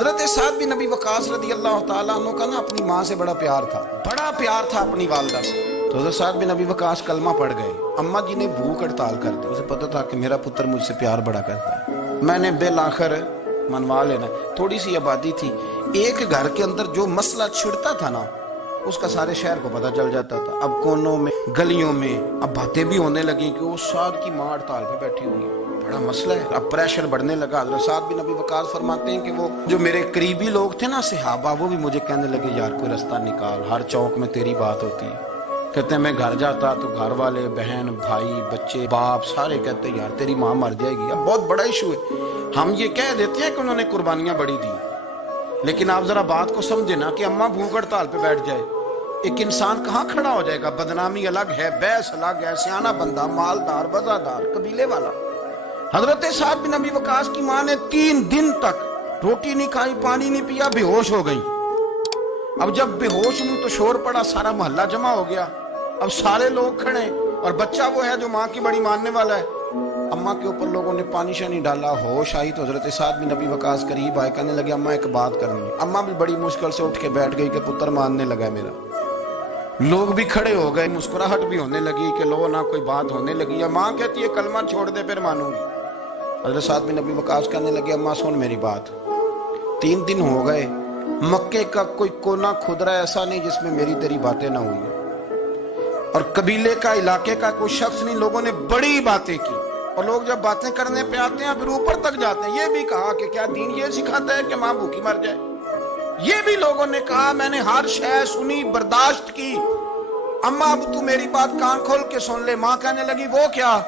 حضرت سعد بن ابی وقاص رضی اللہ تعالیٰ عنہ کا نا اپنی ماں سے بڑا پیار تھا اپنی والدہ سے. تو حضرت سعد بن ابی وقاص کلمہ پڑھ گئے. اماں جی نے بھوک ہڑتال کر دی. اسے پتہ تھا کہ میرا پتر مجھ سے پیار بڑا کرتا ہے, میں نے بالآخر منوا لینا. تھوڑی سی آبادی تھی, ایک گھر کے اندر جو مسئلہ چھڑتا تھا نا اس کا سارے شہر کو پتہ چل جاتا تھا. اب کونوں میں گلیوں میں اب باتیں بھی ہونے لگیں کہ وہ سعد کی ماں ہڑتال پہ بیٹھی ہوئی ہے, بڑا مسئلہ ہے. اب پریشر بڑھنے لگا. حضرت سعد بن ابی وقاص فرماتے ہیں کہ وہ جو میرے قریبی لوگ تھے نا صحابہ, وہ بھی مجھے کہنے لگے یار کوئی رستہ نکال, ہر چوک میں تیری بات ہوتی ہے. کہتے ہیں میں گھر جاتا تو گھر والے, بہن, بھائی, بچے, باپ سارے کہتے ہیں یار تیری ماں مر جائے گی. اب بہت بڑا ایشو ہے. ہم یہ کہہ دیتے ہیں کہ انہوں نے قربانیاں بڑی دی, لیکن آپ ذرا بات کو سمجھے نا کہ اماں بھوک ہڑتال پہ بیٹھ جائے, ایک انسان کہاں کھڑا ہو جائے گا؟ بدنامی الگ ہے, بحث الگ ہے, سیانہ بندہ, مالدار, وزادار, قبیلے والا. حضرت سعد بن ابی وقاص کی ماں نے 3 دن تک روٹی نہیں کھائی, پانی نہیں پیا, بے ہوش ہو گئی. اب جب بے ہوش ہوئی تو شور پڑا, سارا محلہ جمع ہو گیا. اب سارے لوگ کھڑے اور بچہ وہ ہے جو ماں کی بڑی ماننے والا ہے. اماں کے اوپر لوگوں نے پانی شانی ڈالا. ہوش آئی تو حضرت سعد بن ابی وقاص قریب آئے, کہنے لگے اماں ایک بات کرنی ہے. اماں بھی بڑی مشکل سے اٹھ کے بیٹھ گئی کہ پتر ماننے لگا ہے میرا. لوگ بھی کھڑے ہو گئے, مسکراہٹ بھی ہونے لگی کہ لو نہ کوئی بات ہونے لگی. ماں کہتی ہے کلمہ چھوڑ دے پھر مانوں گی. حضرت سعد بن ابی وقاص کہنے لگے اماں سن میری بات, 3 دن ہو گئے, مکے کا کوئی کونا کھدرا ایسا نہیں جس میں میری تیری باتیں نہ ہوئی ہیں, اور قبیلے کا, علاقے کا کوئی شخص نہیں. لوگوں نے بڑی باتیں کی, اور لوگ جب باتیں کرنے پہ آتے ہیں پھر اوپر تک جاتے ہیں. یہ بھی کہا کہ کیا دین یہ سکھاتا ہے کہ ماں بھوکی مر جائے؟ یہ بھی لوگوں نے کہا. میں نے ہر شے سنی, برداشت کی. اماں اب تو میری بات کان کھول کے سن لے. ماں کہنے لگی وہ کیا؟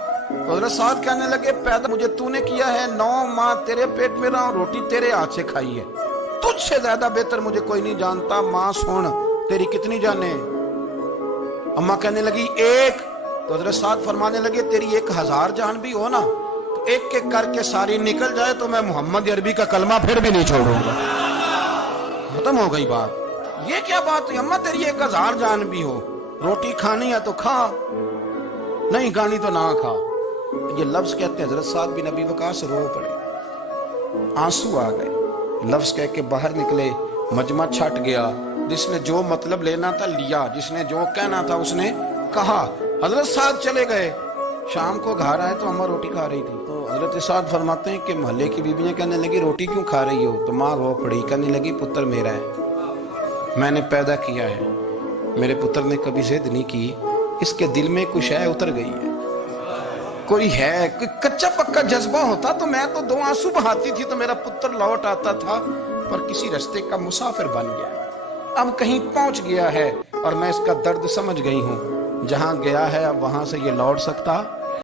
حضرت سعد کہنے لگے پیدا مجھے تو نے کیا ہے, 9 ماہ تیرے پیٹ میں رہا, روٹی تیرے ہاتھ سے کھائی ہے, تجھ سے زیادہ بہتر مجھے کوئی نہیں جانتا. ماں سن تیری کتنی جانیں؟ اماں کہنے لگی 1. تو حضرت سعد فرمانے لگے تیری 1000 جان بھی ہو نا تو ایک ایک کر کے ساری نکل جائے تو میں محمد عربی کا کلمہ پھر بھی نہیں چھوڑوں گا. ختم ہو گئی بات. یہ کیا بات ہوئی؟ اماں تیری 1000 جان بھی ہو, روٹی کھانی ہے تو کھا, نہیں کھانی تو نہ کھا. یہ لفظ کہتے ہیں حضرت سعد بن ابی وقاص رو پڑے, آنسو آ گئے. لفظ کہہ کے باہر نکلے, مجمع چھٹ گیا. جس نے جو مطلب لینا تھا لیا, جس نے جو کہنا تھا اس نے کہا. حضرت سعد چلے گئے. شام کو گھر آئے تو اماں روٹی کھا رہی تھی. تو حضرت سعد فرماتے ہیں کہ محلے کی بیویاں کہنے لگی روٹی کیوں کھا رہی ہو؟ تو ماں رو پڑی, کہنے لگی پتر میرا ہے, میں نے پیدا کیا ہے, میرے پتر نے کبھی ضد نہیں کی, اس کے دل میں کچھ ہے اتر گئی ہے. کوئی ہے, کوئی کچا پکا جذبہ ہوتا تو میں تو 2 آنسو بہاتی تھی تو میرا پتر لوٹ آتا تھا, پر کسی رستے کا مسافر بن گیا, اب کہیں پہنچ گیا ہے اور میں اس کا درد سمجھ گئی ہوں. جہاں گیا ہے اب وہاں سے یہ لوٹ سکتا